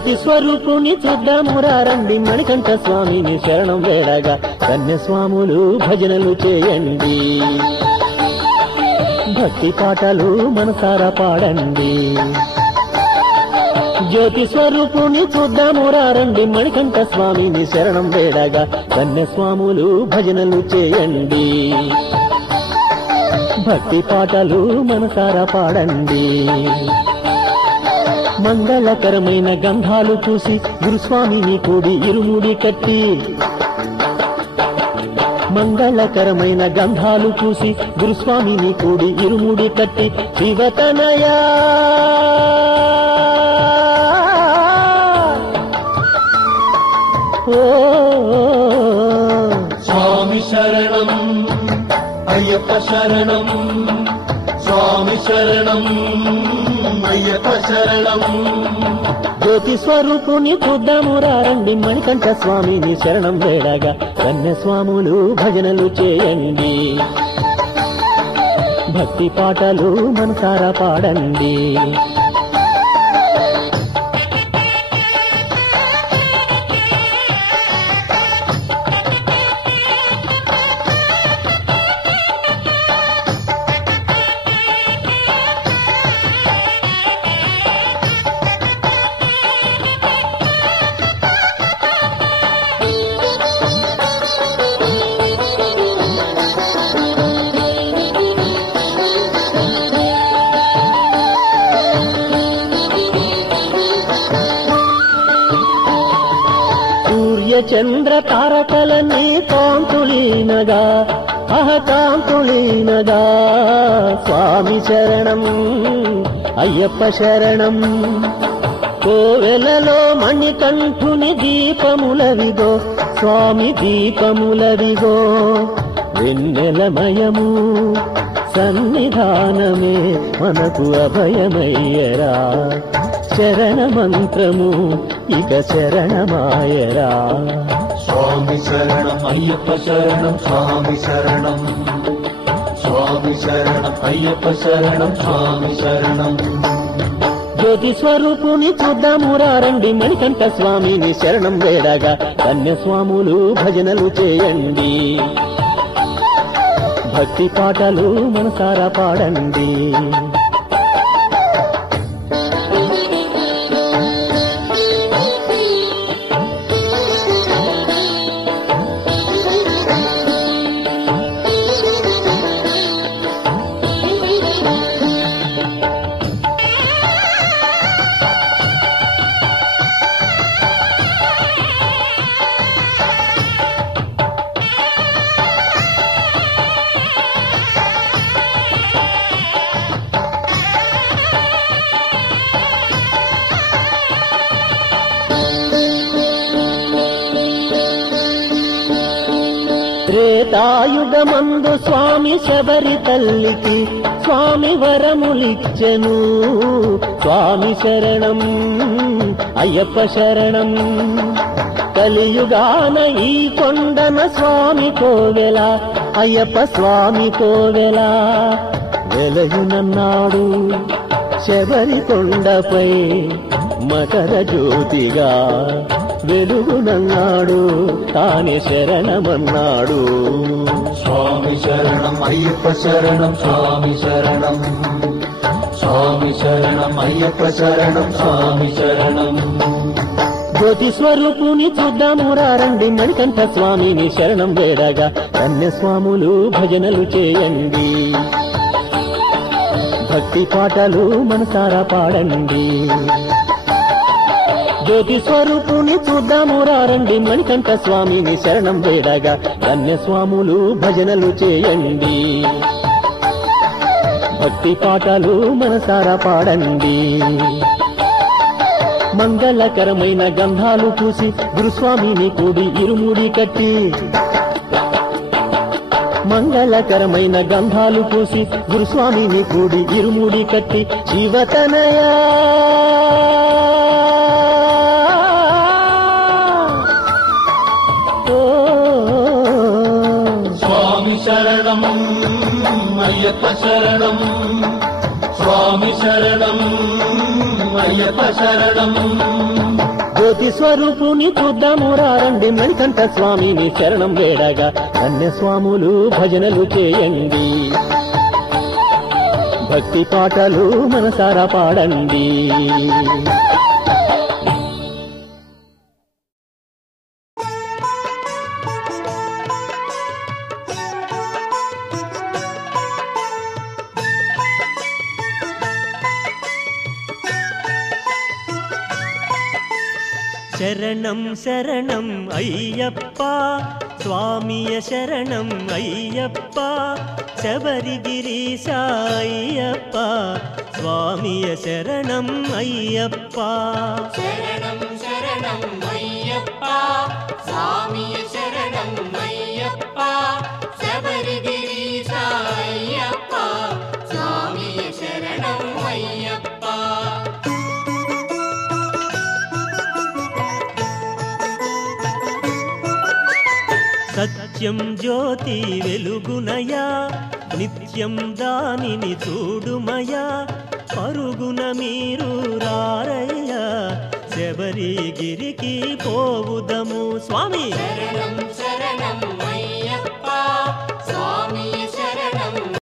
జ్యోతి స్వరూపుని చూద్దామురా రండి మణికంఠ స్వామిని శరణం వేడగా కన్యస్వాములు భజనలు చేయండి భక్తి పాటలు మనసారా పాడండి జ్యోతి స్వరూపుని చూద్దామురా రండి మణికంఠ స్వామిని శరణం వేడగా కన్యస్వాములు భజనలు చేయండి భక్తి పాటలు మనసారా పాడండి మంగళకరమైన గంధాలు చూసి గురుస్వామిని కూడి ఇరుముడి కట్టి మంగళకరమైన గంధాలు చూసి గురుస్వామిని కూడి ఇరుముడి కట్టి శివతనయా ఓ స్వామి శరణం అయ్యప్ప శరణం స్వామి శరణం అయ్యప్ప శరణం జ్యోతి స్వరూపుని చూద్దామురా రండి మణికంఠ స్వామిని శరణం వేడగా కన్యస్వాములు భజనలు చేయండి భక్తి పాటలు మనసారా పాడండి చంద్ర తారకలన్నీ కాంతులీనగా కాంతులీనగా స్వామి శరణం అయ్యప్ప శరణం కోవెలలో మణికంఠుని దీపములవిగో స్వామి దీపములవిగో వెన్నెలమయము సన్నిధానమే మనకు అభయమయ్యరా శరణ మంత్రము ఇక శరణమాయరా స్వామి శరణం అయ్యప్ప శరణం స్వామి శరణం స్వామి శరణం అయ్యప్ప శరణం స్వామి శరణం జ్యోతి స్వరూపుని చూద్దామురా రండి మణికంఠ స్వామిని శరణం వేడగా కన్యస్వాములు భజనలు చేయండి భక్తి పాటలు మనసారా పాడండి త్రేతాయుగమందు స్వామి శబరి తల్లికి స్వామి వరములిచ్చెను స్వామి శరణం అయ్యప్ప శరణం కలియుగాన ఈ కొండన స్వామి కోవెల అయ్యప్ప స్వామి కోవెల వెలయునన్నాడు శబరి కొండపై మకర జ్యోతిగా వెలుగునన్నాడు తానే శరణమన్నాడు స్వామి శరణం అయ్యప్ప శరణం స్వామి శరణం స్వామి శరణం అయ్యప్ప శరణం స్వామి శరణం జ్యోతి స్వరూపుని చూద్దామురా రండి మణికంఠ స్వామిని శరణం వేడగా కన్యస్వాములు భజనలు చేయండి భక్తి పాటలు మనసారా పాడండి జ్యోతి స్వరూపుని చూద్దామురా రండి మణికంఠ స్వామిని శరణం వేడగా కన్యస్వాములు భజనలు చేయండి భక్తి పాటలు మనసారా పాడండి మంగళకరమైన గంధాలు పూసి గురుస్వామిని కూడి ఇరుముడి కట్టి మంగళకరమైన గంధాలు పూసి గురుస్వామిని కూడి ఇరుముడి కట్టి శివతనయా స్వామి శరణం అయ్యప్ప శరణం స్వామి శరణం అయ్యప్ప శరణం జ్యోతి స్వరూపుని చూద్దాము రండి మణికంఠ స్వామిని శరణం వేడగా కన్యస్వాములు భజనలు చేయండి భక్తి పాటలు మనసారా పాడండి శరణం శరణం అయ్యప్ప స్వామియ శరణం అయ్యప్ప శబరిగిరీశ అయ్యప్ప స్వామియ శరణం అయ్యప్ప శరణం శరణం అయ్యప్ప స్వామియ శరణం అయ్యప్ప శబరిగిరీశ అయ్యప్ప స్వామియ శరణం అయ్యప్ప సత్యం జ్యోతి వెలుగునయా నిత్యం దానిని చూడుమయా పరుగున మీరు రారయ్యా శబరిగిరికి పోవుదము స్వామి శరణం